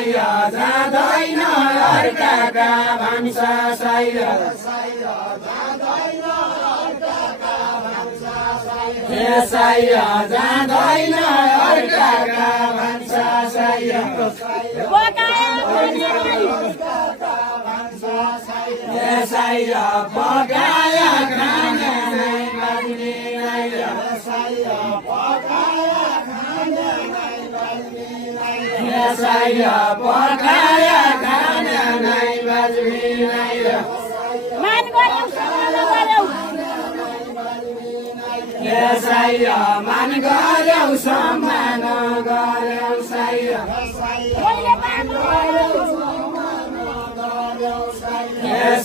साइया जाँदैन अर्काका भान्सा साइया साइया जाँदैन अर्काका भान्सा साइया साइया पकाया खाना नै बाल्ने साइया पकाया खाना नै बाल्ने साइया पकाया खाना नै बाल्ने मान साइया मान गर्यौ सम्मान गर्यौ साइया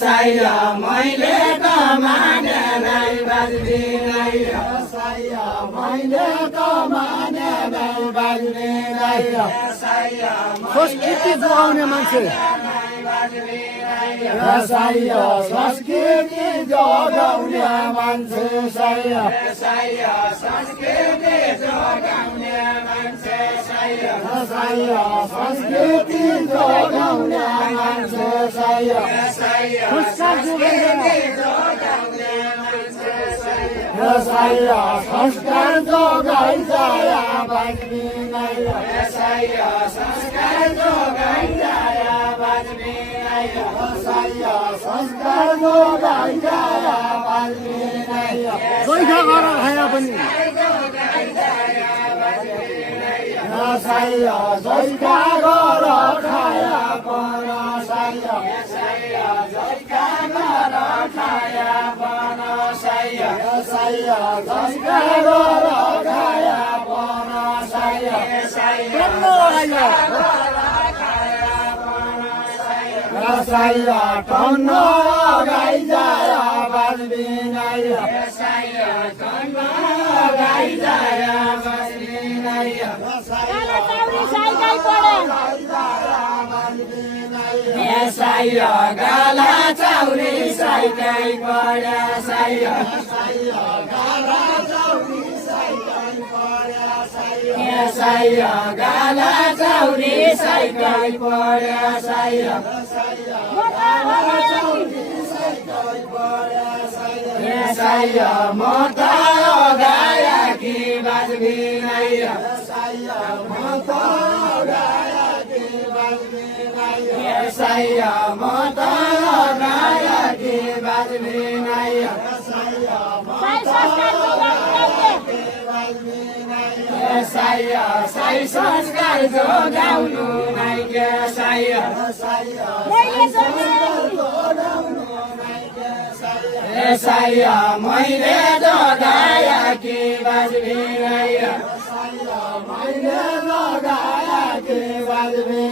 साइया मैले त माने नै बाल्ने साइया मैले त माने नै बाल्ने साइया संस्कृति जोगाउने मान्छे साइया संस्कृति जोगाउने मान्छे साइया साइया संस्कृति जोगाउने मान्छे साइया साइया संस्कृति जोगाउने मान्छे साइया साइया संस्कृति जोगाउने मान्छे साइया संस्कार जोगाइ जाया बाल्ने साइया संस्कार जोगाइ जाया बाल्ने साइया संस्कार जोगाइ जाया बाल्ने जैखा गर खाया पनि साइया जैखा गर खाया पण साइया साइया जैखा गर खाया पण साइया साइया जैखा गर खाया पण साइया साइया साइया टन्न गाई जाया बाल्ने साइया टन्न गाई जाया बाल्ने साइया गाला चाउरी साइकाइ पड्या साइया गाला चाउरी साइकाइ पड्या साइया गाला चाउरी साइकाइ पड्या साइया साइया म त गाया कि बाल्ने साइया म त गाया कि बाल्ने साइया म त गाया कि बाल्ने साइया म त साइया साइ संस्कार जोगाउनु नै के साइया साइया साइया मैले जोगाया कि बाल्ने साइया मैले जोगाया कि बाल्ने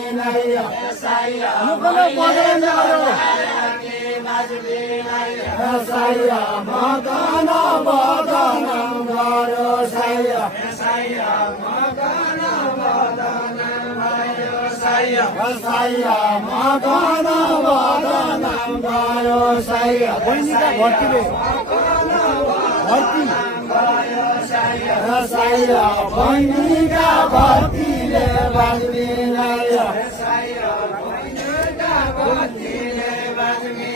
साइया मैले जोगाया कि बाल्ने साइया मगन बदन गर्यो साइया साइया मगन बदन गर्यो साइया साइया मगन बदन गर्यो साइया बहिनीका भर्तीले भर्ती साइया बहिनीका भर्तीले बाल्ने साइया बहिनीका भर्तीले बाल्ने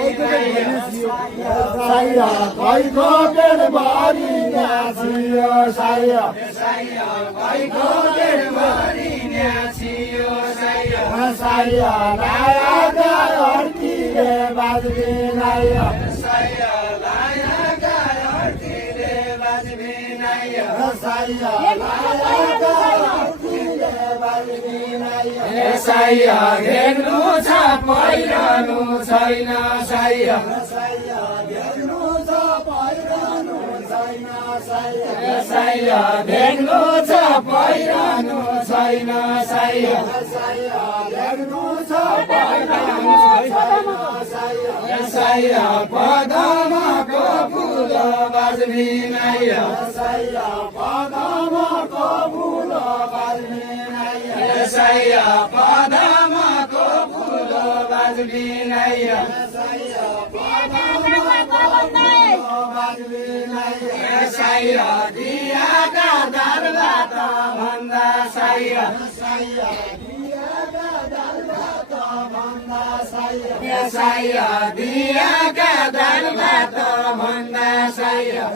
साइया कैको पेट भरि न्यासियो साइया साइया कैको पेट भरि न्यासियो साइया साइया लायाका अर्कीले बाल्ने साइया लायाका अर्कीले बाल्ने साइया लायाका अर्कीले बाल्ने साइया हेर्नु छ पहिरनु छैन साइया साइया हेर्नु छ पहिरनु छैन साइया हेर्नु छ पहिरनु छैन साइया साइया हेर्नु छ पहिरनु छैन साइया पदमको फुल बाल्ने साइया पदमको फुल बाल्ने साइया पदमको फुल बाल्ने साइया दियाका दरबाट भन्दा साइया साइया दियाका साया दियाका दाल भात भन्दा साया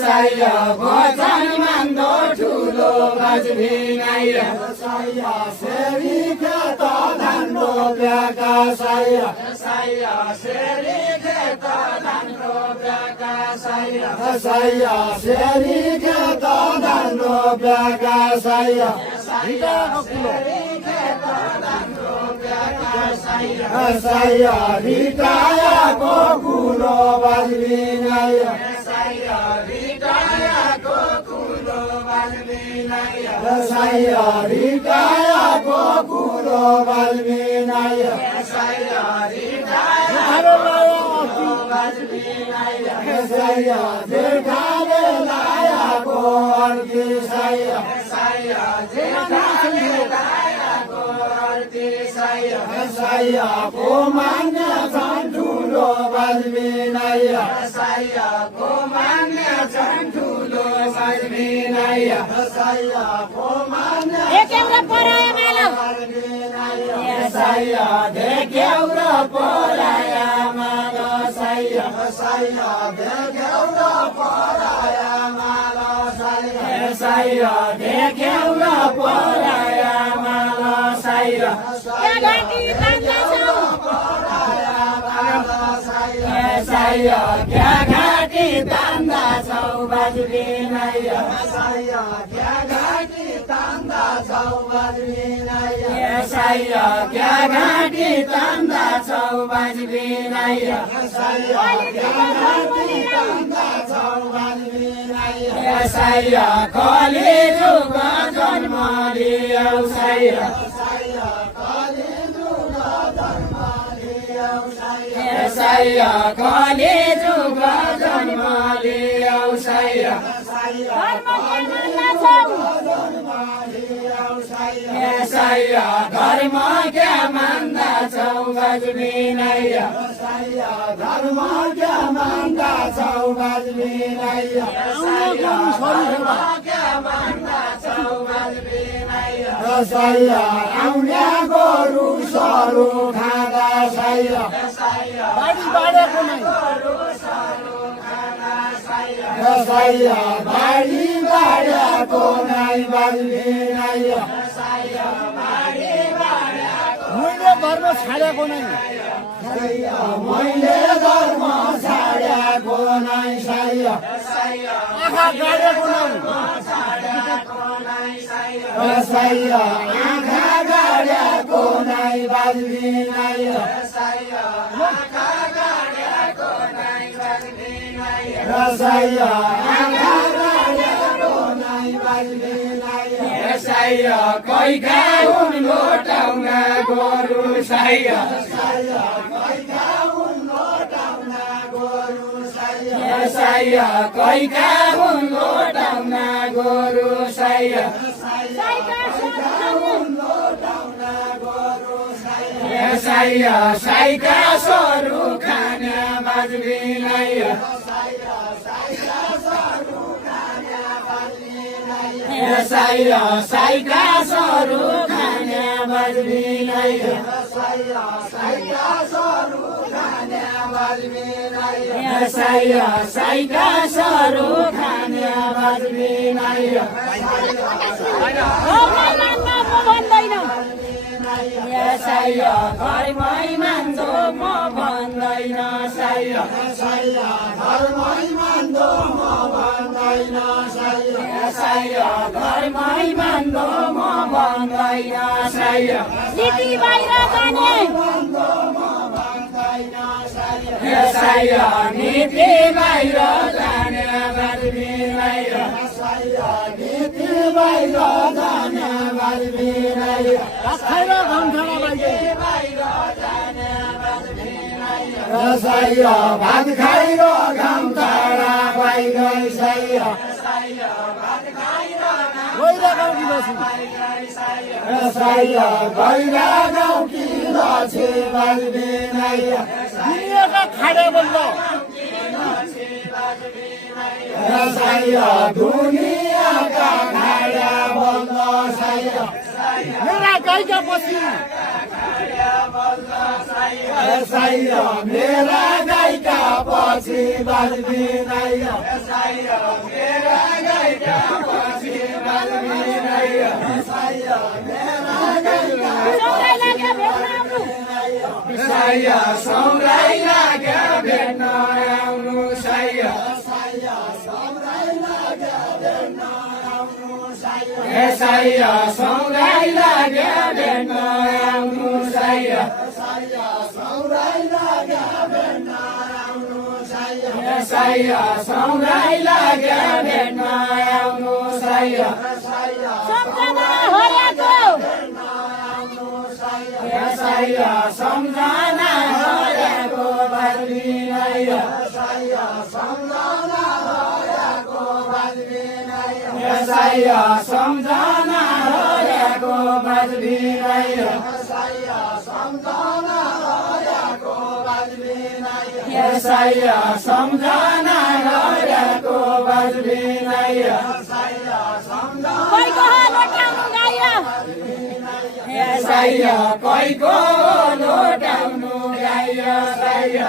साया भजन मान्दो ठुलो बाजबिनाइया साया सेरी खेत धान रोप्याका साया साया सेरी खेत धान रोप्याका साया साया सेरी खेत धान रोप्याका साया साया रिटायाको कुलो बाजबिनाइया साया रिटायाको कुलो बाजबिनाइया साया रिटायाको कुलो बाजबिनाइया साया रिटायाको कुलो बाजबिनाइया साया जेठाले लायाको अर्की साया साया जेठाले लायाको अर्की साया साया को मान्य झन् ठुलो बाजबिनाइया साया को मान्य झन् ठुलो बाजबिनाइया साया को मान्य साया देख्यौ र पराया माल साया साया देख्यौ र पराया माल साया साया देख्यौ र पराया माल साया साया क्या घाटी तान्दा छौ बाजबिनाइया साया क्या घाटी तान्दा छौ बाजबिनाइया साया क्या घाटी तान्दा छौ बाजबिनाइया साया क्या घाटी तान्दा छौ बाजबिनाइया साया कले जुग जन्म लियौ साया साया कले जुग जन्म लियौ साया कले जुग जन्म लियौ साया साया धर्म क्या मान्दा छौ बाजबिनाइया साया धर्म क्या मान्दा छौ बाजबिनाइया साया धर्म क्या मान्दा छौ बाजबिनाइया साया आउल्या गोरु सरू खाँदा साया बाडी बाडेको नै साया बाडी बाडेको नै बाजबिनाइया मैले धर्म छाडेको नै मैले धर्म छाडेको नै साया आँखा गाडेको नै साया आँखा गाडेको नै बाजबिनाइया साया आँखा गाडेको नै बाजबिनाइया साया आँखा गाडेको नै बाजबिनाइया साया कैका हुन् लोटाउना गोरु साया साया कैका हुन् लोटाउना गोरु साया साया कैका हुन् लोटाउना गोरु साया साया साइका सरू खाना बाजबिनाइया साया साइका सरू खाना बाजबिनाइया साया साइका सरू खाना बाजबिनाइया साया साइका सरू खाना बाजबिनाइया साया घरमै मान्दो म भन्दैन साया साया घरमै मान्दो म भन्दैन साया साया घरमै मान्दो म भन्दैन साया नीति बाहिर जाने साया नीति बाहिर जाने बाजबिनाइया साया नीति बाहिर जाने बाजबिनाइया साया भात खाएर घाम टाढा पाइगई साया साया गैरा गाउँ कि लछे बाजबिनाइया दुनियाँका खाडा बन्द साया दुनियाँका खाडा बन्द साया गाईका पछि साइया मेरा गाईका पछि बाजबिनाइया मेरा गाईका पछि बाजबिनाइया साइया मेरा गाईका साइया सौराई लाग्यो भेट्न आउनु साइया सौराई लाग्यो भेट्न आउनु साइया साइया सौराई लाग्यो भेट्न आउनु साइया सौराई लाग्यो भेट्न आउनु साइया साइया सौराई लाग्यो भेट्न आउनु साइया सम्झना हरेको साइया सम्झना हरेको बाजबिनाइया साइया सम्झना हरेको बाजबिनाइया साइया सम्झना हरेको बाजबिनाइया साइया सम्झना हरेको बाजबिनाइया साइया सम्झना हरेको बाजबिनाइया साइया सम्झना साइया कोइको लोटाउनु गाइया साइया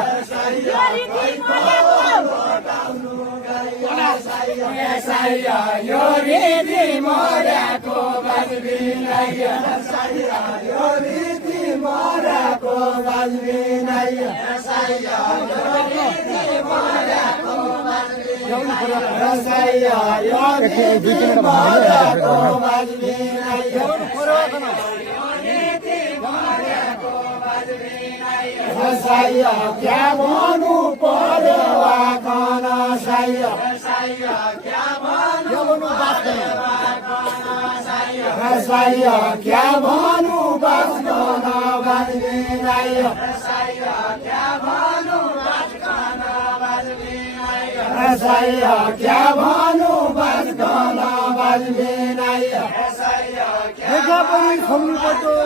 साइया यो रीति मोराको बाजबिनाइया साइया यो रीति मोराको बाजबिनाइया साइया यो रीति मोराको बाजबिनाइया साइया यो रीति मोराको बाजबिनाइया साइया क्या भन्नु पर्यो आखन साइया क्या भन्नु साइया क्या भन्नु बाँच्न बाजबिनाइया साइया क्या भन्नु बाँच्न बाजबिनाइया साइया क्या भन्नु बाँच्न बाजबिनाइया साइया देखा पनि खुल्नु पर्यो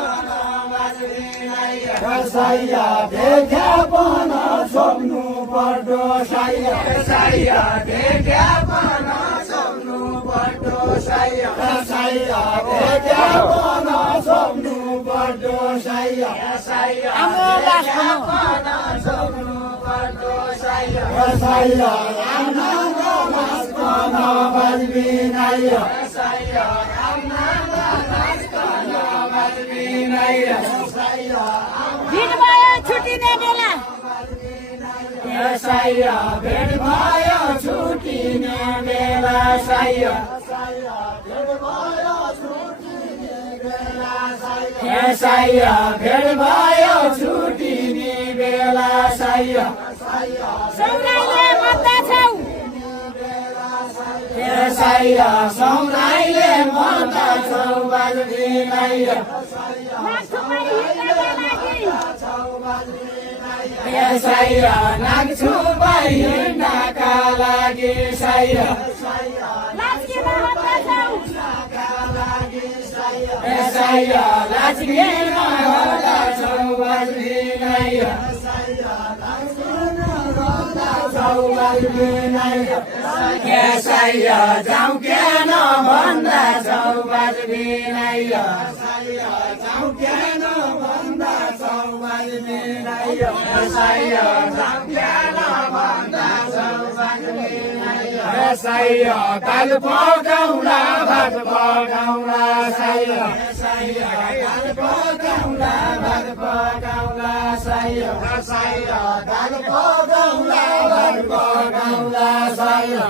साइया देखा पन सक्नु पर्दो साइया साइया देखा पन सक्नु पर्दो साइया साइया देखा पन सक्नु पर्दो साइया साइया देखा पन सक्नु पर्दो साइया साइया आनन्द नाच्न बाजबिनाइया साइया आनन्द नाच्न बाजबिनाइया साइया छुट्टिने बेला साइया भेट भयो छुट्टिने बेला साइया भेट भयो छुट्टिने बेला साइया भेट भयो छुट्टिने बेला साइया सौराइले मर्दछौ साइया सौराइले मर्दछौ बाजबिनाइया साइया नाग्छु हिँड्नका लागि साइया साइया लाचकेन गर्दछौ बाजबिनाइया साइया जाउँ केन भन्दछौ बाजबिनाइया जाउँ केन भन्दछौ बाजबिनाइया साइया जाउँ केन भन्दछौ बाजबिनाइया साइया दाल पकाउला भात पकाउला साइया दाल पकाउला भात पकाउला साइया दाल पकाउला भात पकाउला साइया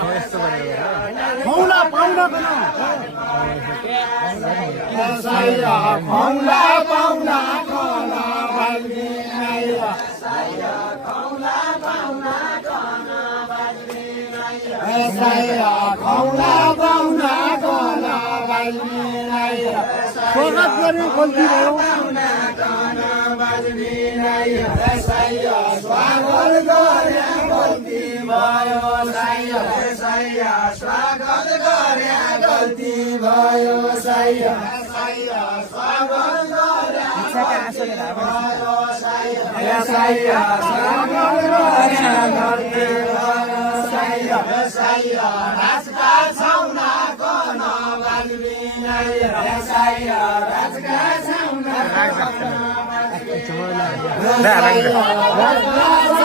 खुला पाउन साइया खुला पाउन कन बाजबिनाइया साइया खुला पाउन कन बाजबिनाइया साइया खुला पाउन कन बाजबिनाइया स्वागत गरी गल्ती भयो कन बाजबिनाइया साइया स्वागत गरे गल्ती भयो साइया स्वागत गरे गल्ती भयो साइया स्वागत गरे भयो साइया स्वागत गरे गल्ती भयो साइया राजका छौना कन बाजबिनाइया साइया राजका छौना राख्छ